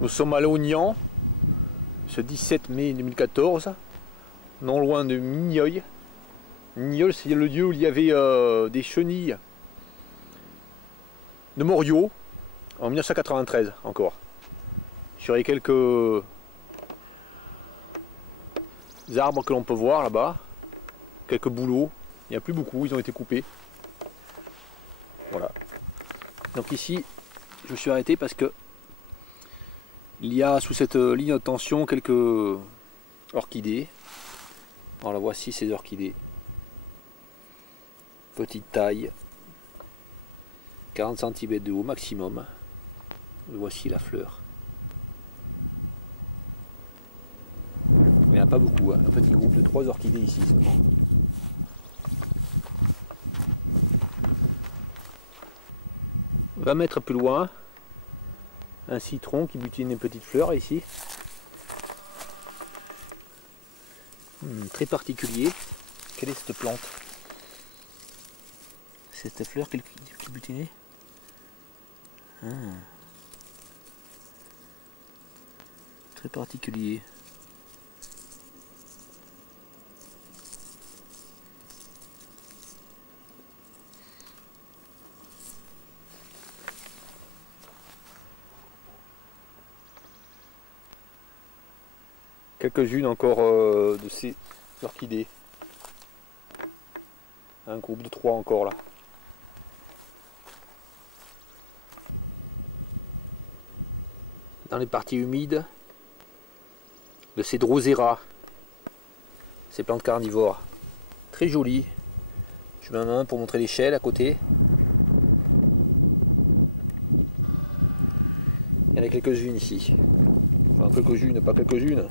Nous sommes à Léognan, ce 17 mai 2014, non loin de Migneuil. Migneuil, c'est le lieu où il y avait des chenilles de Moriot en 1993 encore. Sur les quelques arbres que l'on peut voir là-bas, quelques bouleaux, il n'y a plus beaucoup, ils ont été coupés. Voilà. Donc ici, je me suis arrêté parce que il y a sous cette ligne de tension quelques orchidées. Voilà, voici ces orchidées. Petite taille, 40 cm de haut maximum. Voici la fleur. Il n'y en a pas beaucoup, hein. Un petit groupe de 3 orchidées ici seulement. 20 mètres plus loin, un citron qui butine une petite fleur ici. Très particulier. Quelle est cette plante? C'est cette fleur qui butinait. Très particulier. Quelques-unes encore de ces orchidées. Un groupe de 3 encore là. Dans les parties humides, de ces drosera, ces plantes carnivores. Très jolies. Je mets ma main pour montrer l'échelle à côté. Il y en a quelques-unes ici. Enfin quelques-unes, pas quelques-unes.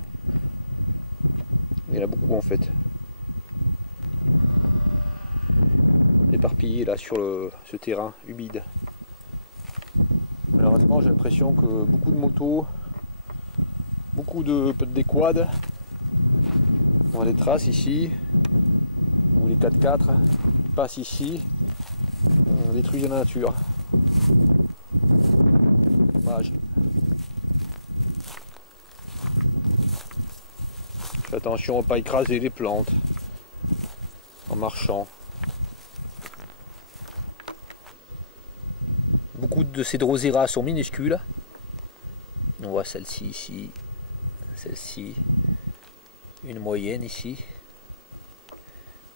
Il y en a beaucoup en fait. Éparpillées là sur ce terrain humide. Malheureusement j'ai l'impression que beaucoup de motos, beaucoup de quads, on a des traces ici, ou les 4x4 passent ici, on détruit la nature. Dommage. Fais attention à ne pas écraser les plantes en marchant. Beaucoup de ces drosera sont minuscules. On voit celle-ci ici, celle-ci, une moyenne ici.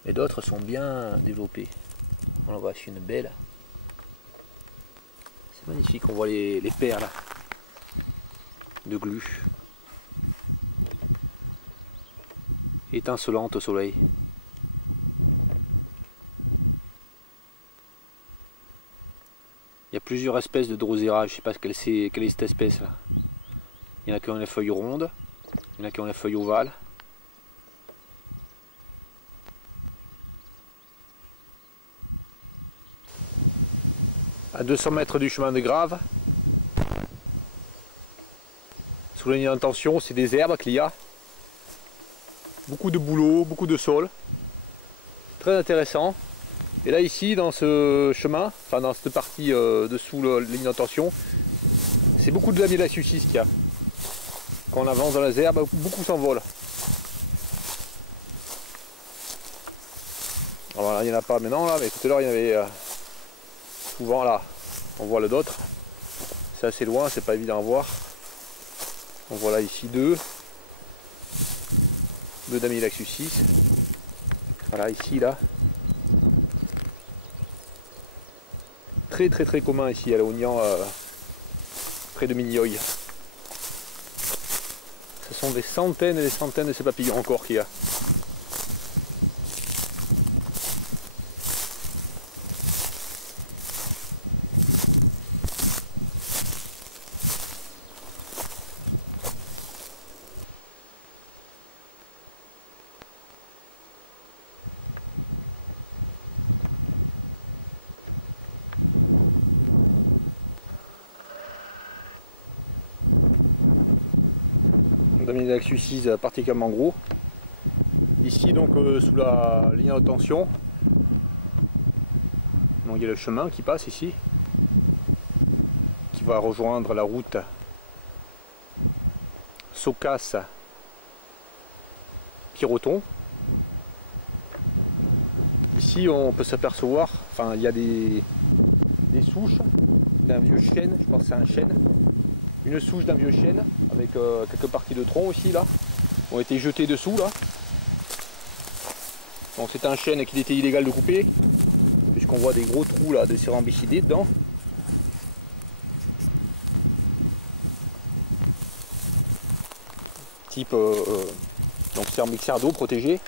Et d'autres sont bien développées. On en voit ici une belle. C'est magnifique, on voit les perles de glu. Étincelantes au soleil. Il y a plusieurs espèces de drosera, je ne sais pas quelle est cette espèce là. Il y en a qui ont les feuilles rondes, il y en a qui ont les feuilles ovales. À 200 mètres du chemin de Grave, sous la ligne d'intention, c'est des herbes qu'il y a. Beaucoup de bouleaux, beaucoup de saules. Très intéressant. Et là ici dans ce chemin, enfin dans cette partie dessous la ligne d'intention, c'est beaucoup de Lamellasuccis qu'il y a. Quand on avance dans les herbes, beaucoup s'envolent. Alors là il n'y en a pas maintenant là, mais tout à l'heure il y en avait souvent là. On voit le d'autres. C'est assez loin, c'est pas évident à voir. On voit là ici deux Lamellasuccis. Voilà ici là. Très commun ici à Léognan, près de Migneuil. Ce sont des centaines et des centaines de ces papillons encore qu'il y a. Lamellasuccis particulièrement gros. Ici donc sous la ligne de tension, donc il y a le chemin qui passe ici, qui va rejoindre la route Saucas pyroton. Ici on peut s'apercevoir, enfin il y a des souches d'un vieux chêne, je pense que c'est un chêne. Une souche d'un vieux chêne avec quelques parties de tronc aussi là, ont été jetées dessous là. Bon, c'est un chêne qu'il était illégal de couper, puisqu'on voit des gros trous là de cérambycidés dedans. Type donc cérambyxardo protégé.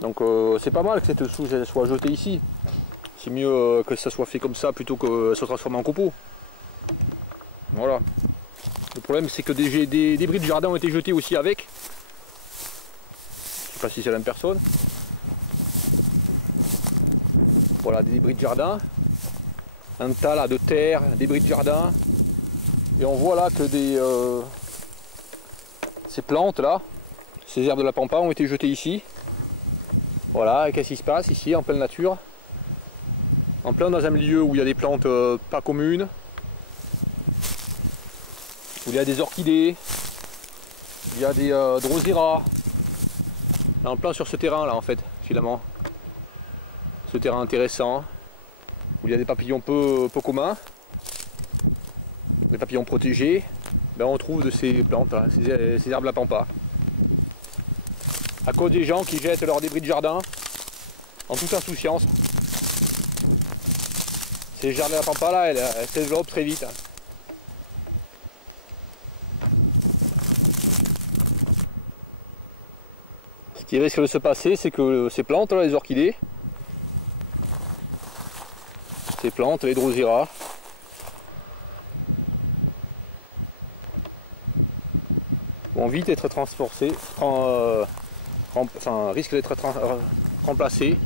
Donc c'est pas mal que cette souche elle soit jetée ici. C'est mieux que ça soit fait comme ça plutôt que ça se transforme en copeaux. Voilà. Le problème c'est que des débris de jardin ont été jetés aussi avec. Je sais pas si c'est la même personne. Voilà, des débris de jardin. Un tas là de terre, débris de jardin. Et on voit là que ces plantes là, ces herbes de la pampa ont été jetées ici. Voilà, et qu'est-ce qui se passe ici en pleine nature? En plein dans un milieu où il y a des plantes pas communes, où il y a des orchidées, il y a des drosera. En plein sur ce terrain là en fait, finalement. Ce terrain intéressant, où il y a des papillons peu communs, des papillons protégés, ben on trouve de ces plantes, là, ces herbes de la pampa. À cause des gens qui jettent leurs débris de jardin en toute insouciance. Ces jardins de la pampa là, elles se développent très vite. Ce qui risque de se passer, c'est que ces plantes là, les orchidées, ces plantes, les drosera, vont vite être transportées, enfin risquent d'être remplacées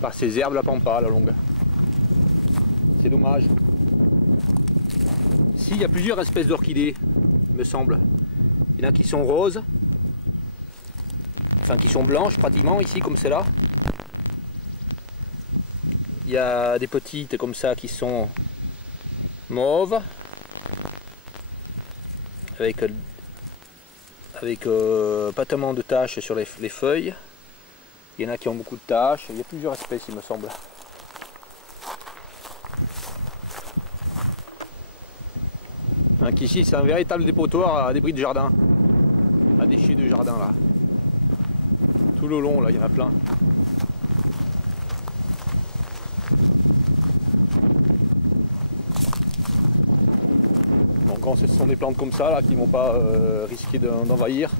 par ces herbes de la pampa à la longue. C'est dommage. Ici il y a plusieurs espèces d'orchidées, me semble. Il y en a qui sont roses, enfin qui sont blanches pratiquement ici comme celle-là. Il y a des petites comme ça qui sont mauves, avec pas tellement de taches sur les feuilles. Il y en a qui ont beaucoup de taches. Il y a plusieurs espèces il me semble. Donc ici c'est un véritable dépotoir à débris de jardin, à déchets de jardin là. Tout le long là il y en a plein. Bon, quand ce sont des plantes comme ça là qui ne vont pas risquer d'envahir,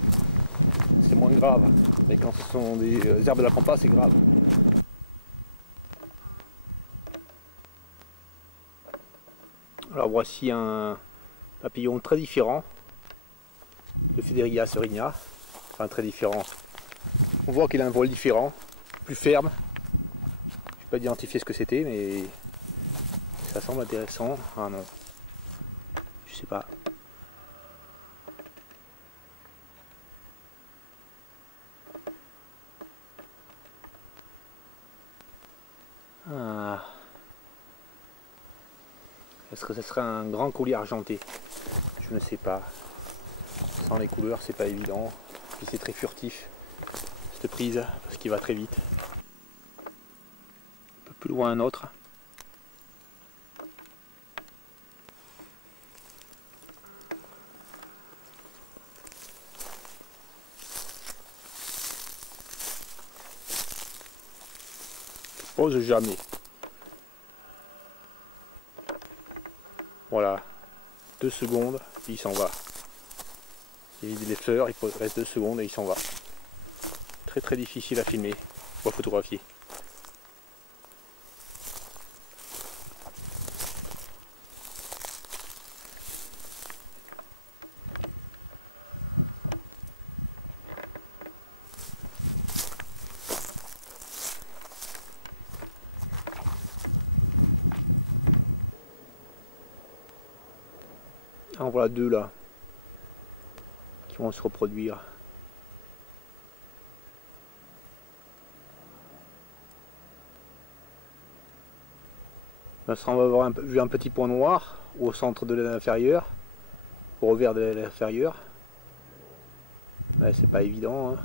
c'est moins grave. Mais quand ce sont des herbes de la pampa, c'est grave. Alors voici un papillon très différent, le Phédéria serigna, enfin très différent. On voit qu'il a un vol différent, plus ferme. Je n'ai pas identifié ce que c'était, mais ça semble intéressant. Ah non, je sais pas. Ah. Est-ce que ce serait un grand collier argenté? Je ne sais pas. Sans les couleurs, c'est pas évident. Puis c'est très furtif, cette prise, parce qu'il va très vite. Un peu plus loin un autre. Ose jamais. Voilà, 2 secondes, puis il s'en va. Il vide les fleurs, il reste 2 secondes et il s'en va. Très très difficile à filmer ou à photographier. En voilà 2 là qui vont se reproduire. Là, on va avoir vu un petit point noir au centre de l'aile inférieure. au revers de l'inférieur. C'est pas évident, hein.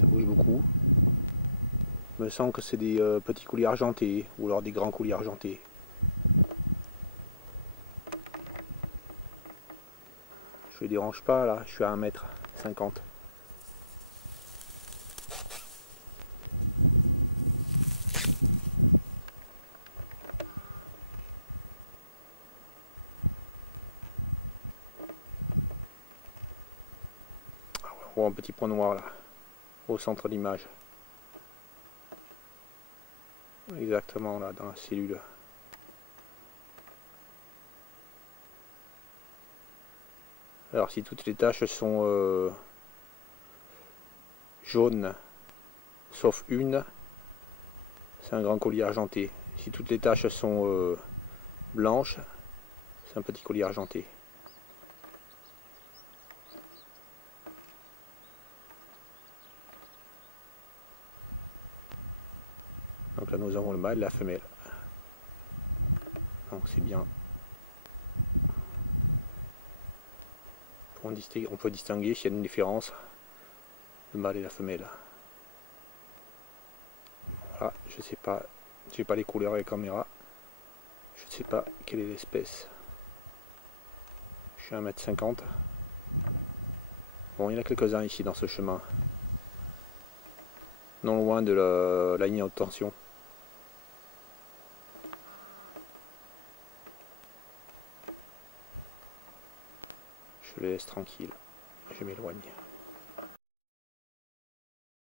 Ça bouge beaucoup. Je me sens que c'est des petits coulis argentés ou alors des grands coulis argentés. Je les dérange pas là, je suis à 1,50 m. On voit un petit point noir là, au centre de l'image. Exactement là, dans la cellule. Alors si toutes les taches sont jaunes, sauf une, c'est un grand colis argenté. Si toutes les taches sont blanches, c'est un petit colis argenté. Donc là nous avons le mâle et la femelle. Donc c'est bien. On peut distinguer s'il y a une différence, le mâle et la femelle. Voilà, je sais pas, j'ai pas les couleurs avec la caméra. Je sais pas quelle est l'espèce. Je suis à 1,50 m. Bon, il y en a quelques-uns ici dans ce chemin. Non loin de la ligne haute tension. Je les laisse tranquilles. Je m'éloigne.